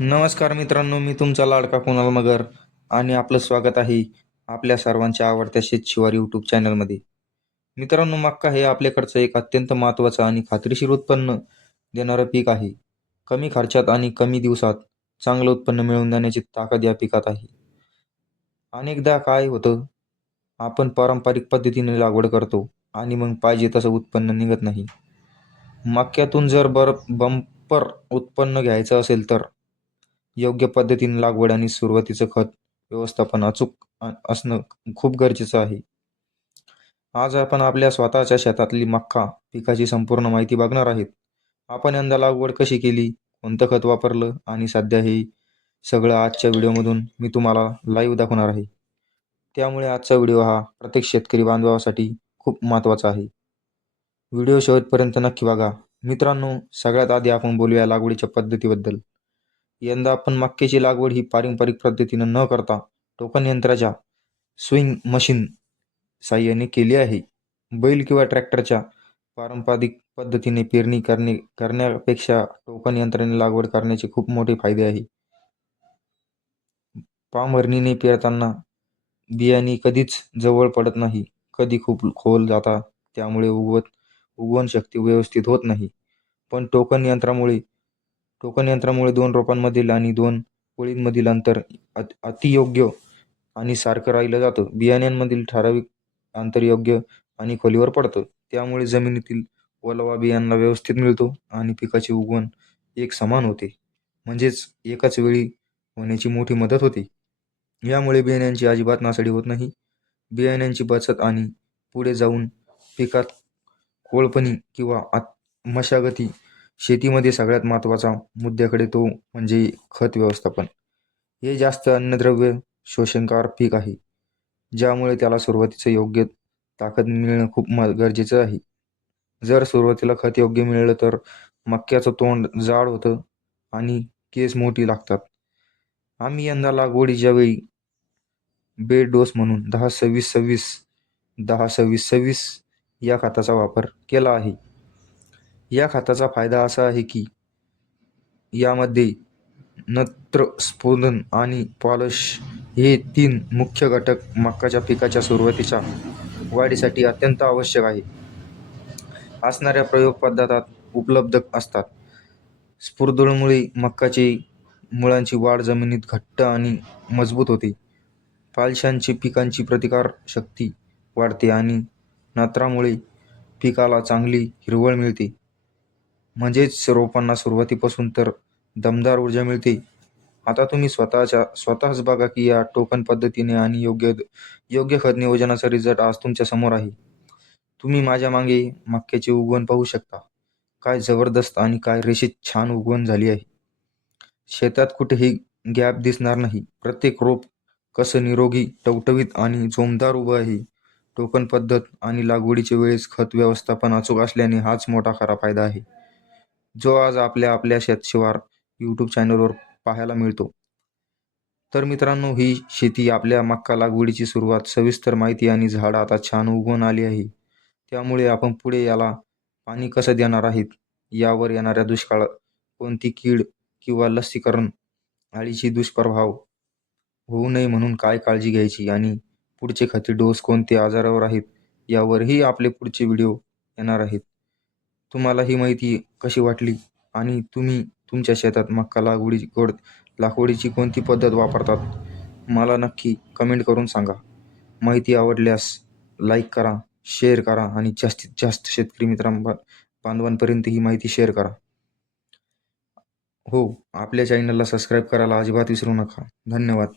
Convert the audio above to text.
नमस्कार मित्रांनो, मी तुमचा लाडका कुणाल मगर आणि आपलं स्वागत आहे आपल्या सर्वांच्या आवडत्या शेतशिवार यूट्यूब चॅनलमध्ये. मित्रांनो, मक्का हे आपल्याकडचं एक अत्यंत महत्त्वाचं आणि खात्रीशीर उत्पन्न देणारं पीक आहे. कमी खर्चात आणि कमी दिवसात चांगलं उत्पन्न मिळवून देण्याची ताकद या पिकात आहे. अनेकदा काय होतं, आपण पारंपरिक पद्धतीने लागवड करतो आणि मग पाहिजे तसं उत्पन्न निघत नाही. मक्यातून जर बंपर उत्पन्न घ्यायचं असेल तर योग्य पद्धतीने लागवड आणि सुरुवातीचं खत व्यवस्थापन अचूक असणं खूप गरजेचं आहे. आज आपण आपल्या स्वतःच्या शेतातली मक्का पिकाची संपूर्ण माहिती बघणार आहेत. आपण यंदा लागवड कशी केली, कोणतं खत वापरलं आणि सध्या हे सगळं आजच्या व्हिडिओमधून मी तुम्हाला लाईव्ह दाखवणार आहे. त्यामुळे आजचा व्हिडिओ हा प्रत्येक शेतकरी बांधवासाठी खूप महत्त्वाचा आहे. व्हिडिओ शेवटपर्यंत नक्की बघा. मित्रांनो, सगळ्यात आधी आपण बोलूया लागवडीच्या पद्धतीबद्दल. यंदा आपण मक्याची लागवड ही पारंपरिक पद्धतीनं न करता टोकन यंत्राच्या स्विंग मशीन साहाय्याने केली आहे. बैल किंवा ट्रॅक्टरच्या पारंपरिक पद्धतीने पेरणी करण्यापेक्षा टोकन यंत्राने लागवड करण्याचे खूप मोठे फायदे आहे. पामरणीने पेरताना बियाणे कधीच जवळ पडत नाही, कधी खूप खोल जातात, त्यामुळे उगवण शक्ती व्यवस्थित होत नाही. पण टोकन यंत्रामुळे 2 रोपांमधील आणि 2 ओळींमधील अंतर अतियोग्य आणि सारखं राहिलं जातं. बियाण्यांमधील ठराविक अंतर योग्य आणि खोलीवर पडतं. त्यामुळे जमिनीतील ओलावा बियांना व्यवस्थित मिळतो आणि पिकाची उगवण एक समान होते. म्हणजेच एकाच वेळी होण्याची मोठी मदत होते. यामुळे बियाण्यांची अजिबात नासाडी होत नाही. बियाण्यांची बचत आणि पुढे जाऊन पिकात कोळपणी किंवा मशागती शेतीमध्ये सगळ्यात महत्त्वाचा मुद्द्याकडे तो म्हणजे खत व्यवस्थापन. हे जास्त अन्नद्रव्य शोषणकार पीक आहे, ज्यामुळे त्याला सुरुवातीचं योग्य ताकद मिळणं खूप गरजेचं आहे. जर सुरुवातीला खत योग्य मिळालं तर मक्याचं तोंड जाड होतं आणि केस मोठी लागतात. आम्ही यंदा लागवडीच्या वेळी बेड डोस म्हणून 10-26-26, 10-26-26 या खताचा वापर केला आहे. या खताचा फायदा असा आहे की यामध्ये नत्र, स्फुरण आणि पॉलिश हे 3 मुख्य घटक मक्याच्या पिकाच्या सुरुवातीच्या वाढीसाठी अत्यंत आवश्यक आहे असणाऱ्या प्रयोग पद्धतात उपलब्ध असतात. स्फुरदमुळे मक्याची मुळांची वाढ जमिनीत घट्ट आणि मजबूत होते. पालशांची पिकांची प्रतिकार शक्ती वाढते आणि नत्रामुळे पिकाला चांगली हिरवळ मिळते. म्हणजेच रोपांना सुरुवातीपासून तर दमदार ऊर्जा मिळते. आता तुम्ही स्वतःच बघा की या टोकन पद्धतीने आणि योग्य खत नियोजनाचा रिझल्ट आज तुमच्या समोर आहे. तुम्ही माझ्या मागे मक्याची उगवण पाहू शकता. काय जबरदस्त आणि काय रेषेत छान उगवण झाली आहे. शेतात कुठेही गॅप दिसणार नाही. प्रत्येक रोप कसं निरोगी, टवटवीत आणि जोमदार उभं आहे. टोकन पद्धत आणि लागवडीच्या वेळेस खत व्यवस्थापन अचूक असल्याने हाच मोठा खरा फायदा आहे, जो आज आपल्या शेतशिवार यूट्यूब चॅनलवर पाहायला मिळतो. तर मित्रांनो, ही शेती आपल्या मक्का लागवडीची सुरुवात, सविस्तर माहिती आणि झाड आता छान उगवून आली आहे. त्यामुळे आपण पुढे याला पाणी कसं देणार आहेत, यावर येणाऱ्या दुष्काळ, कोणती कीड किंवा लसीकरण, अळीची दुष्प्रभाव होऊ नये म्हणून काय काळजी घ्यायची आणि पुढचे खते डोस कोणते आजारावर आहेत, यावरही आपले पुढचे व्हिडिओ येणार आहेत. तुम्हाला ही माहिती कशी वाटली आणि तुम्ही तुमच्या शेतात मक्का लागवडीची कोणती पद्धत वापरतात, मला नक्की कमेंट करून सांगा. माहिती आवडल्यास लाईक करा, शेअर करा आणि जास्तीत जास्त शेतकरी बांधवांपर्यंत ही माहिती शेअर करा. हो, आपल्या चॅनलला सबस्क्राईब करायला अजिबात विसरू नका. धन्यवाद.